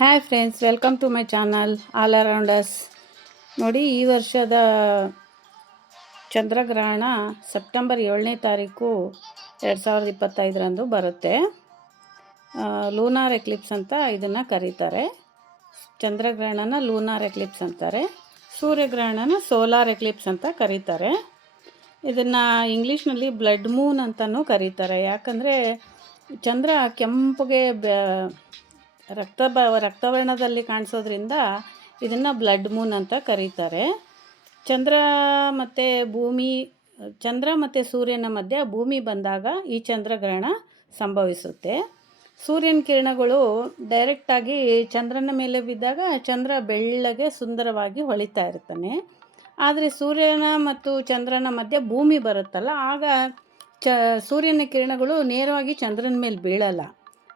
Hi friends, welcome to my channel all around us. ನೋಡಿ, ಈ ವರ್ಷದ ಚಂದ್ರಗ್ರಹಣ ಸೆಪ್ಟೆಂಬರ್ 7ನೇ ತಾರೀಕು 2025ರಂದು ಬರುತ್ತೆ. ಲೂನಾರ್ ಎಕ್ಲಿಪ್ಸ್ ಅಂತ ಇದನ್ನು ಕರೀತಾರೆ. ಚಂದ್ರಗ್ರಹಣನ ಲೂನಾರ್ ಎಕ್ಲಿಪ್ಸ್ ಅಂತಾರೆ. ಸೂರ್ಯಗ್ರಹಣನ ಸೋಲಾರ್ ಎಕ್ಲಿಪ್ಸ್ ಅಂತ ಕರೀತಾರೆ. ಇದನ್ನು ಇಂಗ್ಲೀಷ್ನಲ್ಲಿ ಬ್ಲಡ್ ಮೂನ್ ಅಂತಲೂ ಕರೀತಾರೆ. ಯಾಕಂದರೆ ಚಂದ್ರ ಕೆಂಪಗೆ ರಕ್ತವರ್ಣದಲ್ಲಿ ಕಾಣಿಸೋದ್ರಿಂದ ಇದನ್ನು ಬ್ಲಡ್ ಮೂನ್ ಅಂತ ಕರೀತಾರೆ. ಚಂದ್ರ ಮತ್ತು ಸೂರ್ಯನ ಮಧ್ಯೆ ಭೂಮಿ ಬಂದಾಗ ಈ ಚಂದ್ರಗ್ರಹಣ ಸಂಭವಿಸುತ್ತೆ. ಸೂರ್ಯನ ಕಿರಣಗಳು ಡೈರೆಕ್ಟಾಗಿ ಚಂದ್ರನ ಮೇಲೆ ಬಿದ್ದಾಗ ಚಂದ್ರ ಬೆಳ್ಳಗೆ ಸುಂದರವಾಗಿ ಹೊಳಿತಾ ಇರ್ತಾನೆ. ಆದರೆ ಸೂರ್ಯನ ಮತ್ತು ಚಂದ್ರನ ಮಧ್ಯೆ ಭೂಮಿ ಬರುತ್ತಲ್ಲ, ಆಗ ಸೂರ್ಯನ ಕಿರಣಗಳು ನೇರವಾಗಿ ಚಂದ್ರನ ಮೇಲೆ ಬೀಳಲ್ಲ,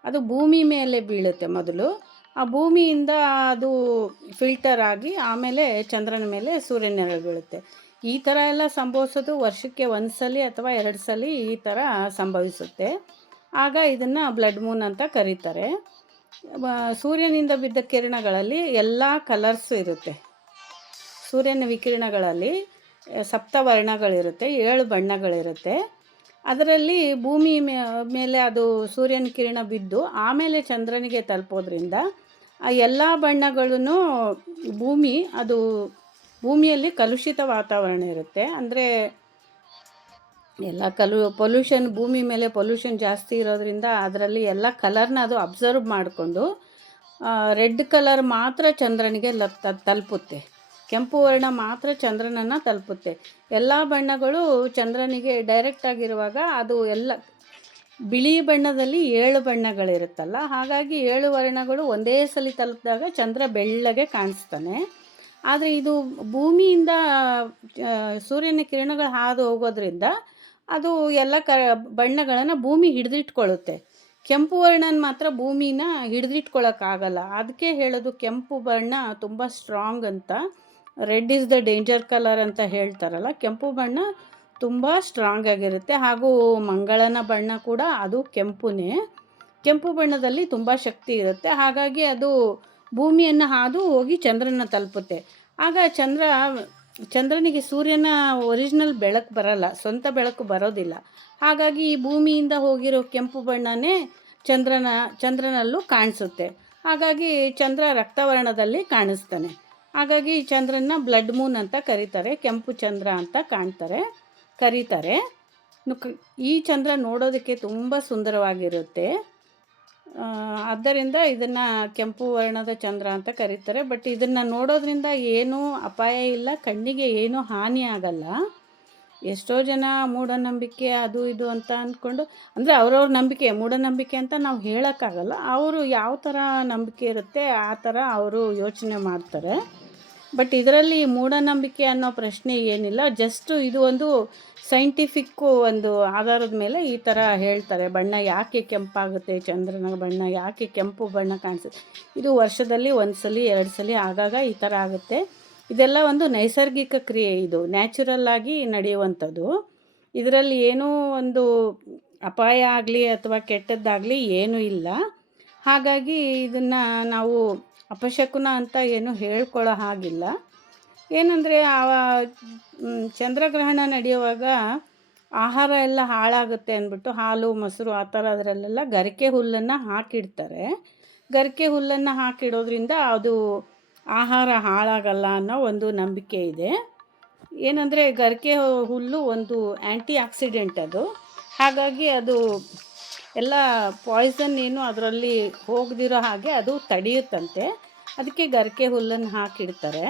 ಅದು ಭೂಮಿ ಮೇಲೆ ಬೀಳುತ್ತೆ. ಮೊದಲು ಆ ಭೂಮಿಯಿಂದ ಅದು ಫಿಲ್ಟರ್ ಆಗಿ ಆಮೇಲೆ ಚಂದ್ರನ ಮೇಲೆ ಸೂರ್ಯನ ಬೀಳುತ್ತೆ. ಈ ಥರ ಎಲ್ಲ ಸಂಭವಿಸೋದು ವರ್ಷಕ್ಕೆ 1 ಸಲ ಅಥವಾ 2 ಸಲ ಈ ಥರ ಸಂಭವಿಸುತ್ತೆ. ಆಗ ಇದನ್ನು ಬ್ಲಡ್ ಮೂನ್ ಅಂತ ಕರೀತಾರೆ. ಸೂರ್ಯನಿಂದ ಬಿದ್ದ ಕಿರಣಗಳಲ್ಲಿ ಎಲ್ಲ ಕಲರ್ಸ್ ಇರುತ್ತೆ. ಸೂರ್ಯನ ವಿಕಿರಣಗಳಲ್ಲಿ ಸಪ್ತವರ್ಣಗಳಿರುತ್ತೆ, 7 ಬಣ್ಣಗಳಿರುತ್ತೆ. ಅದರಲ್ಲಿ ಭೂಮಿ ಮೇಲೆ ಅದು ಸೂರ್ಯನ ಕಿರಣ ಬಿದ್ದು ಆಮೇಲೆ ಚಂದ್ರನಿಗೆ ತಲುಪೋದ್ರಿಂದ ಆ ಎಲ್ಲ ಬಣ್ಣಗಳೂ ಭೂಮಿಯಲ್ಲಿ ಕಲುಷಿತ ವಾತಾವರಣ ಇರುತ್ತೆ. ಅಂದರೆ ಎಲ್ಲ ಪೊಲ್ಯೂಷನ್, ಭೂಮಿ ಮೇಲೆ ಪೊಲ್ಯೂಷನ್ ಜಾಸ್ತಿ ಇರೋದ್ರಿಂದ ಅದರಲ್ಲಿ ಎಲ್ಲ ಕಲರ್ನ ಅದು ಅಬ್ಸರ್ವ್ ಮಾಡಿಕೊಂಡು ರೆಡ್ ಕಲರ್ ಮಾತ್ರ ಚಂದ್ರನಿಗೆ ತಲುಪುತ್ತೆ, ಕೆಂಪು ವರ್ಣ ಮಾತ್ರ ಚಂದ್ರನನ್ನು ತಲುಪುತ್ತೆ. ಎಲ್ಲ ಬಣ್ಣಗಳು ಚಂದ್ರನಿಗೆ ಡೈರೆಕ್ಟ್ ಆಗಿರುವಾಗ ಅದು ಎಲ್ಲ ಬಿಳಿ ಬಣ್ಣದಲ್ಲಿ 7 ಬಣ್ಣಗಳಿರುತ್ತಲ್ಲ, ಹಾಗಾಗಿ 7 ವರ್ಣಗಳು ಒಂದೇ ಸಲ ತಲುಪಿದಾಗ ಚಂದ್ರ ಬೆಳ್ಳಗೆ ಕಾಣಿಸ್ತಾನೆ. ಆದರೆ ಇದು ಭೂಮಿಯಿಂದ ಸೂರ್ಯನ ಕಿರಣಗಳು ಹಾದು ಹೋಗೋದ್ರಿಂದ ಅದು ಎಲ್ಲ ಬಣ್ಣಗಳನ್ನು ಭೂಮಿ ಹಿಡಿದಿಟ್ಕೊಳ್ಳುತ್ತೆ. ಕೆಂಪು ವರ್ಣನ ಮಾತ್ರ ಭೂಮಿನ ಹಿಡಿದಿಟ್ಕೊಳ್ಳೋಕ್ಕಾಗಲ್ಲ. ಅದಕ್ಕೆ ಹೇಳೋದು ಕೆಂಪು ಬಣ್ಣ ತುಂಬ ಸ್ಟ್ರಾಂಗ್ ಅಂತ. Red is the danger colour ಅಂತ ಹೇಳ್ತಾರಲ್ಲ, ಕೆಂಪು ಬಣ್ಣ ತುಂಬ ಸ್ಟ್ರಾಂಗ್ ಆಗಿರುತ್ತೆ. ಹಾಗೂ ಮಂಗಳನ ಬಣ್ಣ ಕೂಡ ಅದು ಕೆಂಪುನೇ. ಕೆಂಪು ಬಣ್ಣದಲ್ಲಿ ತುಂಬ ಶಕ್ತಿ ಇರುತ್ತೆ. ಹಾಗಾಗಿ ಅದು ಭೂಮಿಯನ್ನು ಹಾದು ಹೋಗಿ ಚಂದ್ರನ ತಲುಪುತ್ತೆ. ಆಗ ಚಂದ್ರನಿಗೆ ಸೂರ್ಯನ ಒರಿಜಿನಲ್ ಬೆಳಕು ಬರಲ್ಲ, ಸ್ವಂತ ಬೆಳಕು ಬರೋದಿಲ್ಲ. ಹಾಗಾಗಿ ಈ ಭೂಮಿಯಿಂದ ಹೋಗಿರೋ ಕೆಂಪು ಬಣ್ಣನೇ ಚಂದ್ರನಲ್ಲೂ ಕಾಣಿಸುತ್ತೆ. ಹಾಗಾಗಿ ಚಂದ್ರ ರಕ್ತವರ್ಣದಲ್ಲಿ ಕಾಣಿಸ್ತಾನೆ. ಹಾಗಾಗಿ ಚಂದ್ರನ ಬ್ಲಡ್ ಮೂನ್ ಅಂತ ಕರೀತಾರೆ, ಕೆಂಪು ಚಂದ್ರ ಅಂತ ಕರೀತಾರೆ. ಈ ಚಂದ್ರ ನೋಡೋದಕ್ಕೆ ತುಂಬ ಸುಂದರವಾಗಿರುತ್ತೆ. ಆದ್ದರಿಂದ ಇದನ್ನು ಕೆಂಪು ವರ್ಣದ ಚಂದ್ರ ಅಂತ ಕರೀತಾರೆ. ಬಟ್ ಇದನ್ನು ನೋಡೋದ್ರಿಂದ ಏನೂ ಅಪಾಯ ಇಲ್ಲ, ಕಣ್ಣಿಗೆ ಏನೂ ಹಾನಿ ಆಗಲ್ಲ. ಎಷ್ಟೋ ಜನ ಮೂಢನಂಬಿಕೆ ಅದು ಇದು ಅಂತ ಅಂದ್ಕೊಂಡು, ಅಂದರೆ ಅವ್ರವ್ರ ನಂಬಿಕೆ, ಮೂಢನಂಬಿಕೆ ಅಂತ ನಾವು ಹೇಳೋಕ್ಕಾಗಲ್ಲ. ಅವರು ಯಾವ ಥರ ನಂಬಿಕೆ ಇರುತ್ತೆ ಆ ಥರ ಅವರು ಯೋಚನೆ ಮಾಡ್ತಾರೆ. ಬಟ್ ಇದರಲ್ಲಿ ಮೂಢನಂಬಿಕೆ ಅನ್ನೋ ಪ್ರಶ್ನೆ ಏನಿಲ್ಲ. ಜಸ್ಟ್ ಇದು ಒಂದು ಸೈಂಟಿಫಿಕ್ಕು ಒಂದು ಆಧಾರದ ಮೇಲೆ ಈ ಥರ ಹೇಳ್ತಾರೆ. ಬಣ್ಣ ಯಾಕೆ ಕೆಂಪಾಗುತ್ತೆ, ಚಂದ್ರನ ಬಣ್ಣ ಯಾಕೆ ಕೆಂಪು ಬಣ್ಣ ಕಾಣಿಸುತ್ತೆ, ಇದು ವರ್ಷದಲ್ಲಿ 1 ಸಲ 2 ಸಲ ಆಗಾಗ ಈ ಥರ ಆಗುತ್ತೆ. ಇದೆಲ್ಲ ಒಂದು ನೈಸರ್ಗಿಕ ಕ್ರಿಯೆ, ಇದು ನ್ಯಾಚುರಲ್ ಆಗಿ ನಡೆಯುವಂಥದ್ದು. ಇದರಲ್ಲಿ ಏನೂ ಒಂದು ಅಪಾಯ ಆಗಲಿ ಅಥವಾ ಕೆಟ್ಟದ್ದಾಗಲಿ ಏನೂ ಇಲ್ಲ. ಹಾಗಾಗಿ ಇದನ್ನು ನಾವು ಅಪಶಕುನ ಅಂತ ಏನು ಹೇಳ್ಕೊಳ್ಳೋ ಹಾಗಿಲ್ಲ. ಏನಂದರೆ ಚಂದ್ರಗ್ರಹಣ ನಡೆಯುವಾಗ ಆಹಾರ ಎಲ್ಲ ಹಾಳಾಗುತ್ತೆ ಅಂದ್ಬಿಟ್ಟು ಹಾಲು ಮೊಸರು ಆ ಥರ ಅದರಲ್ಲೆಲ್ಲ ಗರಿಕೆ ಹುಲ್ಲನ್ನು ಹಾಕಿಡ್ತಾರೆ. ಗರಿಕೆ ಹುಲ್ಲನ್ನು ಹಾಕಿಡೋದ್ರಿಂದ ಅದು ಆಹಾರ ಹಾಳಾಗಲ್ಲ ಅನ್ನೋ ಒಂದು ನಂಬಿಕೆ ಇದೆ. ಏನಂದರೆ ಗರಿಕೆ ಹುಲ್ಲು ಒಂದು ಆ್ಯಂಟಿ ಆಕ್ಸಿಡೆಂಟ್ ಅದು. ಹಾಗಾಗಿ ಅದು ಎಲ್ಲ ಪಾಯ್ಸನ್ ಏನು ಅದರಲ್ಲಿ ಹೋಗದಿರೋ ಹಾಗೆ ಅದು ತಡೆಯುತ್ತಂತೆ. ಅದಕ್ಕೆ ಗರಿಕೆ ಹುಲ್ಲನ್ನು ಹಾಕಿಡ್ತಾರೆ.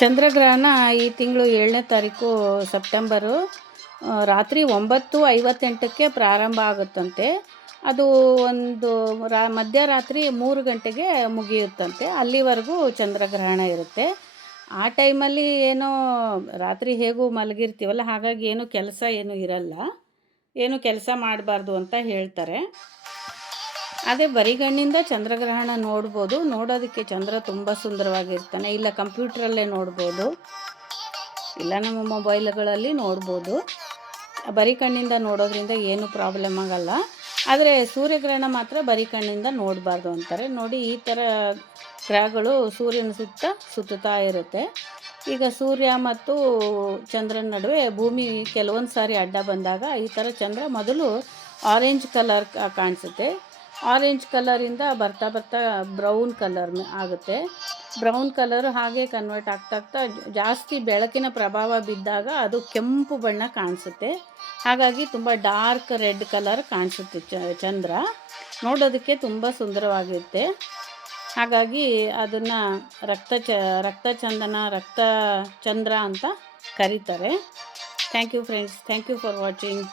ಚಂದ್ರಗ್ರಹಣ ಈ ತಿಂಗಳು 7ನೇ ತಾರೀಕು ಸೆಪ್ಟೆಂಬರು ರಾತ್ರಿ 9:58ಕ್ಕೆ ಪ್ರಾರಂಭ ಆಗುತ್ತಂತೆ. ಅದು ಒಂದು ಮಧ್ಯರಾತ್ರಿ 3 ಗಂಟೆಗೆ ಮುಗಿಯುತ್ತಂತೆ. ಅಲ್ಲಿವರೆಗೂ ಚಂದ್ರಗ್ರಹಣ ಇರುತ್ತೆ. ಆ ಟೈಮಲ್ಲಿ ಏನೋ ರಾತ್ರಿ ಹೇಗೂ ಮಲಗಿರ್ತೀವಲ್ಲ, ಹಾಗಾಗಿ ಏನೂ ಇರಲ್ಲ, ಏನು ಕೆಲಸ ಮಾಡಬಾರ್ದು ಅಂತ ಹೇಳ್ತಾರೆ. ಅದೇ ಬರಿಗಣ್ಣಿಂದ ಚಂದ್ರಗ್ರಹಣ ನೋಡ್ಬೋದು. ನೋಡೋದಕ್ಕೆ ಚಂದ್ರ ತುಂಬ ಸುಂದರವಾಗಿರ್ತಾನೆ. ಇಲ್ಲ ಕಂಪ್ಯೂಟ್ರಲ್ಲೇ ನೋಡ್ಬೋದು, ಇಲ್ಲ ನಮ್ಮ ಮೊಬೈಲ್ಗಳಲ್ಲಿ ನೋಡ್ಬೋದು. ಬರಿ ಕಣ್ಣಿಂದ ನೋಡೋದ್ರಿಂದ ಏನು ಪ್ರಾಬ್ಲಮ್ ಆಗಲ್ಲ. ಆದರೆ ಸೂರ್ಯಗ್ರಹಣ ಮಾತ್ರ ಬರೀ ಕಣ್ಣಿಂದ ನೋಡಬಾರ್ದು ಅಂತಾರೆ. ನೋಡಿ ಈ ಥರ ಗ್ರಹಗಳು ಸೂರ್ಯನ ಸುತ್ತ ಸುತ್ತುತ್ತಾ ಇರುತ್ತೆ. ಈಗ ಸೂರ್ಯ ಮತ್ತು ಚಂದ್ರನ ನಡುವೆ ಭೂಮಿ ಕೆಲವೊಂದು ಸಾರಿ ಅಡ್ಡ ಬಂದಾಗ ಈ ಥರ ಚಂದ್ರ ಮೊದಲು ಆರೆಂಜ್ ಕಲರ್ ಕಾಣಿಸುತ್ತೆ. ಆರೆಂಜ್ ಕಲರಿಂದ ಬರ್ತಾ ಬರ್ತಾ ಬ್ರೌನ್ ಕಲರ್ ಆಗುತ್ತೆ. ಬ್ರೌನ್ ಕಲರು ಹಾಗೆ ಕನ್ವರ್ಟ್ ಆಗ್ತಾ ಜಾಸ್ತಿ ಬೆಳಕಿನ ಪ್ರಭಾವ ಬಿದ್ದಾಗ ಅದು ಕೆಂಪು ಬಣ್ಣ ಕಾಣಿಸುತ್ತೆ. ಹಾಗಾಗಿ ತುಂಬ ಡಾರ್ಕ್ ರೆಡ್ ಕಲರ್ ಕಾಣಿಸುತ್ತೆ ಚಂದ್ರ. ನೋಡೋದಕ್ಕೆ ತುಂಬ ಸುಂದರವಾಗಿರುತ್ತೆ. ಹಾಗಾಗಿ ಅದನ್ನು ರಕ್ತಚಂದನ ರಕ್ತ ಚಂದ್ರ ಅಂತ ಕರೀತಾರೆ. Thank you friends. Thank you for watching.